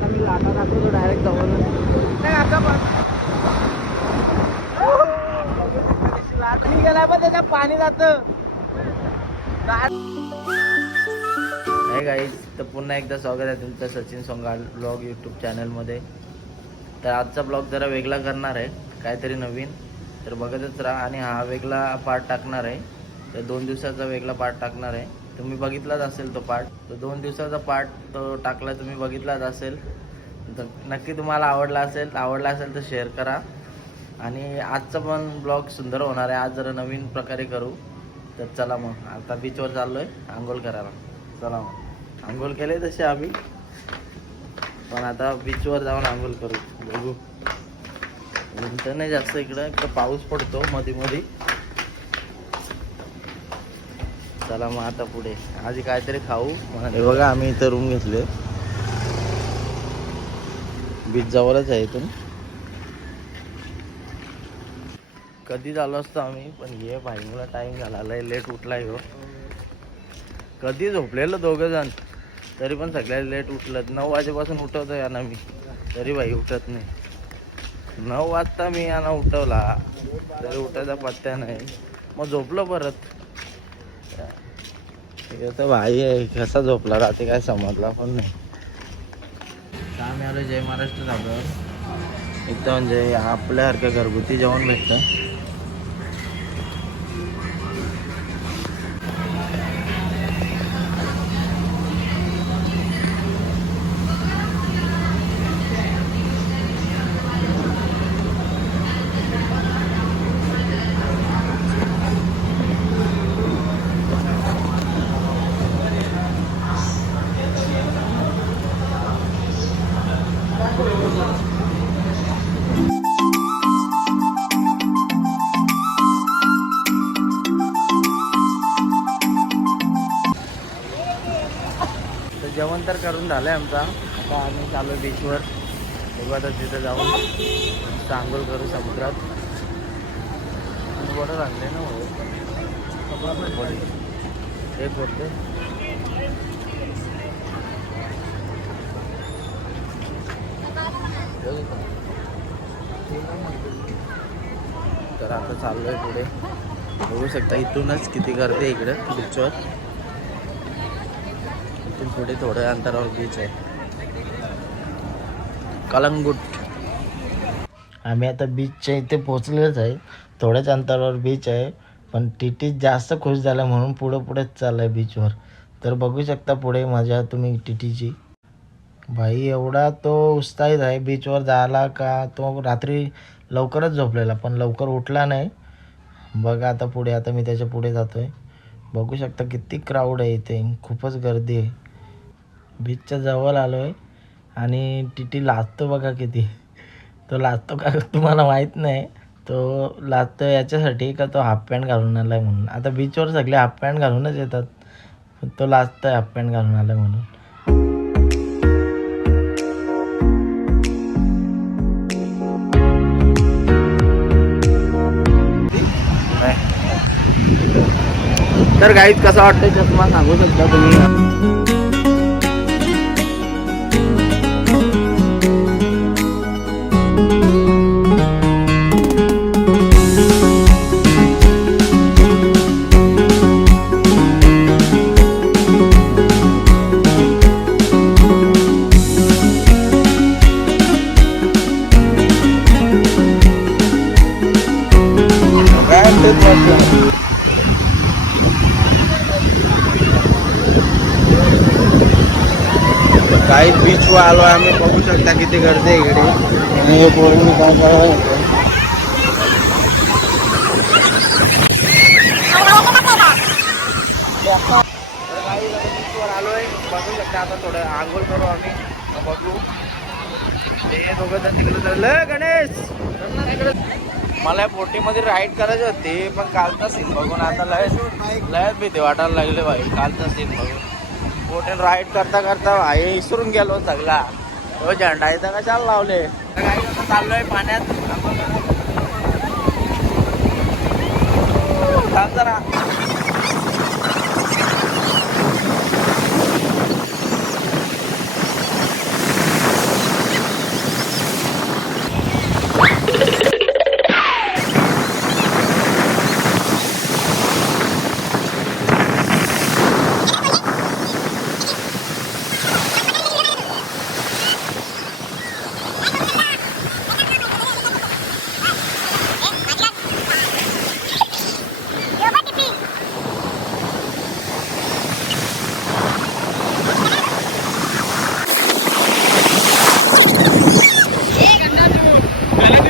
आता मी लाटा दाखवतो डायरेक्ट जवळ नाही आता पण. लाट गेला पण त्याच्यात पाणी जातं. नाही तर पुन्हा एकदा स्वागत आहे तुमचं सचिन सोंगाल ब्लॉग यूट्यूब चॅनलमध्ये तर आजचा ब्लॉग जरा वेगळा करणार आहे काहीतरी नवीन. तर बघतच राहा आणि हा वेगळा पार्ट टाकणार आहे. तर दोन दिवसाचा वेगळा पार्ट टाकणार आहे. तुम्ही बघितलाच असेल तो पार्ट तो दोन दिवसाचा पार्ट तो टाकला तुम्ही बघितलाच असेल. तर नक्की तुम्हाला आवडला असेल आवडला असेल तर शेअर करा. आणि आजचा पण ब्लॉग सुंदर होणार आहे. आज जरा नवीन प्रकारे करू. तर चला मग आता बीचवर चाललो आहे आंघोळ करायला. चला मग. आंघोळ केले तसे आम्ही. पण आता बीचवर जाऊन आंघोळ करू. बघू. उंट नाही जास्त इकडं. इकडं पाऊस पडतो मध्ये मध्ये चला मग आता पुढे. आधी काहीतरी खाऊ. हे बघा आम्ही इथं रूम घेतले. बीच जवळच आहे इथून. कधी झालो असतो आम्ही पण हे भाईमुळा टाइम झाला. लेट उठलाय हो. कधी झोपलेलो दोघं जण तरी पण सगळ्या लेट उठलं. नऊ वाजेपासून उठवतो यांना मी तरी भाई उठत नाही. नऊ वाजता मी यांना उठवला. तरी उठायचा पत्त्या नाही. मग झोपलो परत. तर भाई आहे कसा झोपला? रात्री काय समजला पण नाही. आम्ही आलो जय महाराष्ट्र धाब्यावर इथं म्हणजे आपल्यासारखं घरगुती जेवण भेटतं. करून झाला आहे आमचा. आता आम्ही चालू बीचवर बघू आता तिथं जाऊन आंघोळ करू समुद्रात. बरं लागले ना हो एक होते तर आता चाललोय पुढे. बघू शकता इथूनच किती करते इकडं बीचवर पुढे थोड्या अंतरावर बीच आहे. कलंगुट. आम्ही आता बीचच्या इथे पोचलेच आहे. थोड्याच अंतरावर बीच आहे. पण टी जास्त खुश झाला म्हणून पुढं पुढेच चाललं आहे बीचवर तर बघू शकता पुढे मजा तुम्ही टी टीची भाई एवढा तो उत्साहित आहे बीचवर जायला का? तो रात्री लवकरच झोपलेला पण लवकर उठला नाही. बघा आता पुढे आता मी त्याच्या पुढे जातो आहे बघू शकता किती क्राऊड आहे इथे. खूपच गर्दी आहे. बीचच्या जवळ आलो आहे आणि टी टी लाजतो बघा किती. तो लाजतो का तुम्हाला माहीत नाही. तो लाजतो याच्यासाठी का तो हाफ पॅन्ट घालून आला आहे म्हणून. आता बीचवर सगळे हाफ पॅन्ट घालूनच येतात. तो लाजतो आहे हाफ पॅन्ट घालून आला म्हणून. तर गाईत कसा वाटतं चष्मा सांगू शकता तुम्ही. काही बीचवर आलो आम्ही बघू शकता किती गर्दी आहे इकडे आणि हे पोरांनी काय करायचं आलोय बघू शकता आता थोडं आंघोळ करू आम्ही बघू ते दोघं जण तिकडे गणेश. मला बोटीमध्ये राईड करायची होती पण कालचा सीन बघून आता लय लयच भीती वाटायला लागले भाई कालचा सीन बघून बोटीन राईड करता करता भाई विसरून गेलो सगळा. तो झेंडा इथं कशाला लावले? चाललोय पाण्यात. थांब जरा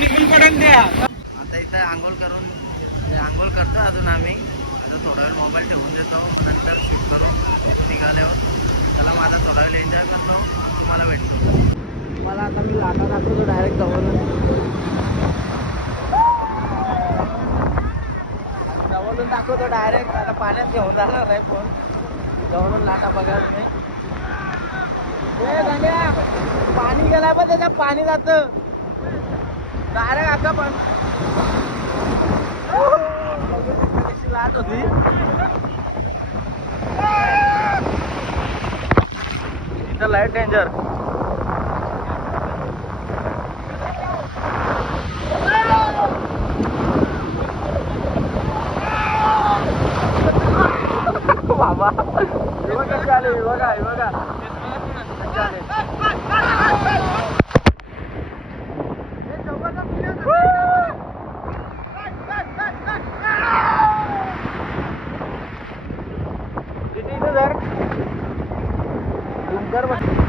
निघतो अजून आम्ही आता थोडा वेळ मोबाईल ठेवून देतो. नंतर शूट करू निघाल्यावर त्याला माझा थोडा वेळ एन्जॉय करतो. तुम्हाला भेटतो. तुम्हाला आता मी लाटा दाखवतो डायरेक्ट जवळून जवळून दाखवतो डायरेक्ट आता पाण्यात घेऊन जाणार नाही फोन. जवळून लाटा बघा तुम्ही. पाणी गेलाय पण त्याच्यात पाणी जात. डायरेक्ट आता पण. लाट होती. इथं लाइट डेंजर बाबा. हे बघा कशी बघा. ગર્વ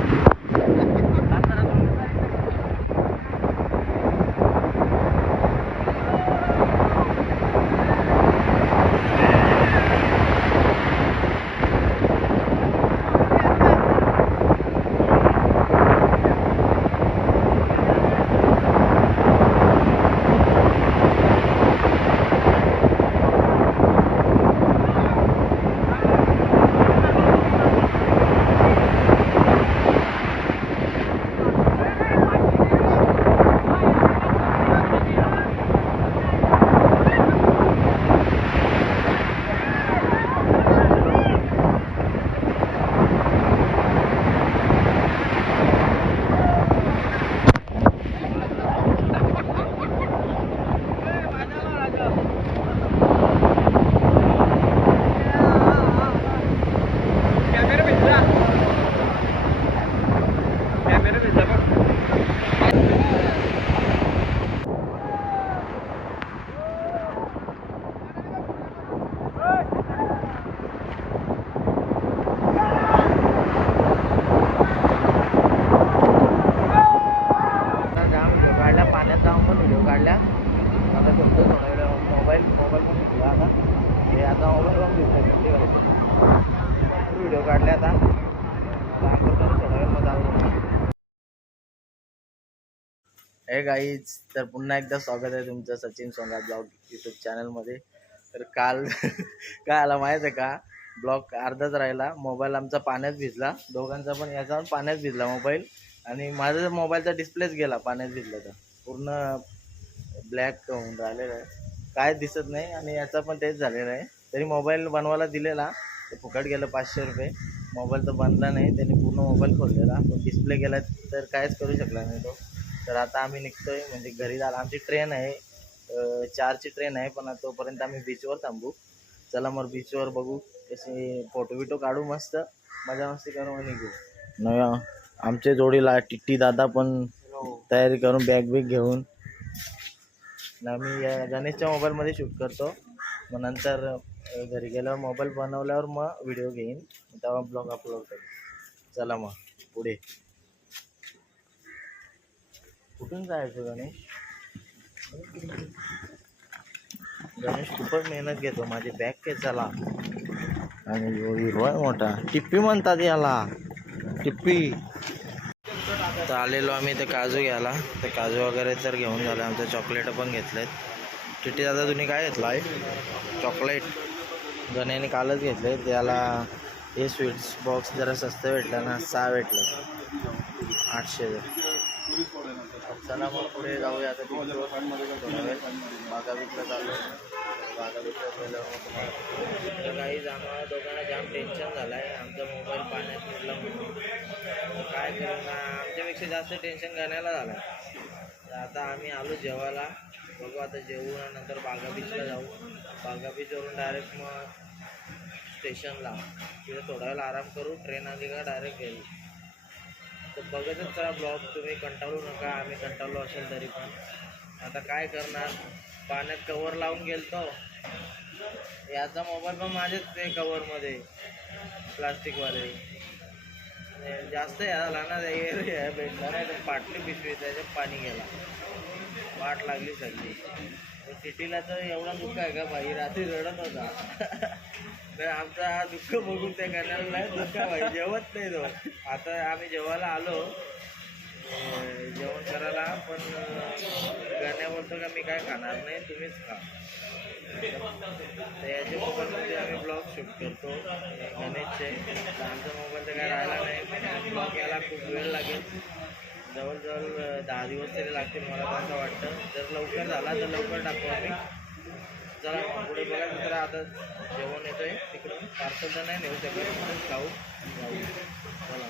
هذا हे गाईच तर पुन्हा एकदा स्वागत आहे तुमचं सचिन सोनरा ब्लॉग यूट्यूब चॅनलमध्ये तर काल काय आला माहीत आहे का? ब्लॉग अर्धाच राहिला. मोबाईल आमचा पाण्यात भिजला. दोघांचा पण याचा पण पाण्यात भिजला मोबाईल आणि माझा मोबाईलचा डिस्प्लेच गेला पाण्यात भिजला तर. पूर्ण ब्लॅक होऊन राहिलेला आहे. काय दिसत नाही आणि याचा पण तेच झालेला आहे. तरी मोबाईल बनवायला दिलेला. ते फुकट गेलं पाचशे रुपये. मोबाईल तर बनला नाही. त्याने पूर्ण मोबाईल खोललेला. पण डिस्प्ले गेला तर कायच करू शकला नाही तो. तर आता आम्ही निघतोय म्हणजे घरी जायला आमची ट्रेन आहे चारची ट्रेन आहे पण तोपर्यंत आम्ही बीचवर थांबू. चला मग बीचवर बघू कसे फोटो बिटो काढू मस्त मजा मस्ती करू निघू. नव्या आमच्या जोडीला टिट्टी दादा पण तयारी करून बॅग बिग घेऊन. आम्ही या गणेशच्या मोबाईलमध्ये शूट करतो. मग नंतर घरी गेल्यावर मोबाईल बनवल्यावर मग व्हिडिओ घेईन. तेव्हा ब्लॉग अपलोड करेन. चला मग पुढे. कुठून जायचं गणेश? गणेश खूपच मेहनत घेतो. माझी बॅग चला आणि हिरवा मोठा. टिप्पी म्हणतात याला. टिप्पी. तर आलेलो आम्ही ते काजू घ्यायला. ते काजू वगैरे तर घेऊन झालं. आमचं चॉकलेट पण घेतलेत. टिटी दादा तुम्ही काय घेतलं आहे चॉकलेट गण्याने कालच घेतले. त्याला हे स्वीट्स बॉक्स जरा स्वस्त भेटलं ना सहा भेटलं. आठशे. चला मग पुढे जाऊया आता बागा बीचला चाललो. बागा बीचला मग काही आम्हाला दोघांना जाम टेन्शन झालं आहे आमचा मोबाईल पाण्यात पडला म्हणून. काय करू ना आमच्यापेक्षा जास्त टेन्शन गाण्याला झालं तर आता आम्ही आलो जेवायला. बघू आता जेवू नंतर बागा बीचला जाऊ. बागा बीचवरून डायरेक्ट मग स्टेशनला तिथे थोडा वेळ आराम करू. ट्रेन आली का डायरेक्ट गेली तर बघतच चला ब्लॉग तुम्ही कंटाळू नका आम्ही कंटाळलो असेल तरी पण. आता काय करणार? पाण्यात कवर लावून गेलतो. याचा मोबाईल पण माझेच ते कवरमध्ये प्लास्टिकवाले जास्त याला ना भेटला नाही तर पाटली पिशवी त्याच्यात पाणी गेला. वाट लागली सगळी. सिटीला तर एवढा दुःख आहे का भाई? रात्री रडत होता. तर आमचा हा दुःख बघून त्या गाण्याला नाही दुःख आहे भाई. जेवत नाही तो. आता आम्ही जेवायला आलो. जेवण करायला पण गाण्या बोलतो का मी काय खाणार नाही तुम्हीच खा. तर याच्या मोबाईलमध्ये आम्ही ब्लॉग शूट करतो. गणेशचे. आमचा मोबाईल तर काय राहिला नाही. ब्लॉग यायला खूप वेळ लागेल. जवळजवळ दहा दिवस तरी लागतील मला तर असं वाटतं. जर लवकर झाला तर लवकर टाकू आम्ही. चला पुढे बघा तर आता जेवण येतोय तिकडून. पार्सल तर नाही नेऊ शकत. खाऊ जाऊ. चला.